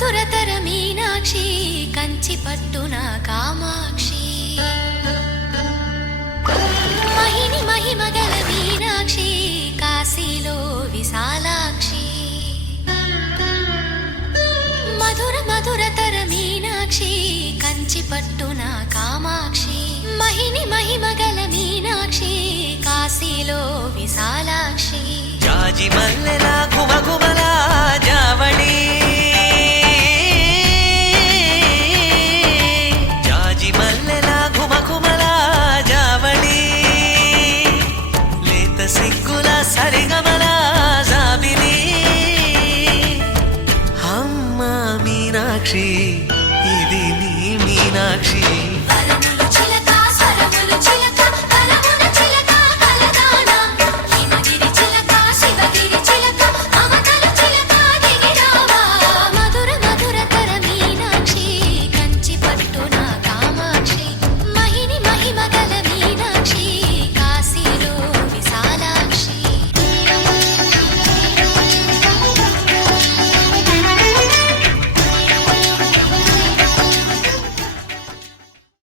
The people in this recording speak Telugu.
మధురతర మీనాక్షి కంచి పట్టున కామాక్షి మహిని మహిమగల మీనాక్షి కాశీలో విశాలాక్షి మధుర మధురతర మీనాక్షి కంచి పట్టున కామాక్షి మహిని మహిమగల మీనాక్షి కాశీలో విశాలాక్షి జాజి మల్లెల ఘుమఘుమల జావళి జాజి మల్లెల ఘుమఘుమల జావళి లేత సిగ్గుల సరిగమల జాబిలి అమ్మ మీనాక్షి ఇది నీ మీనాక్షి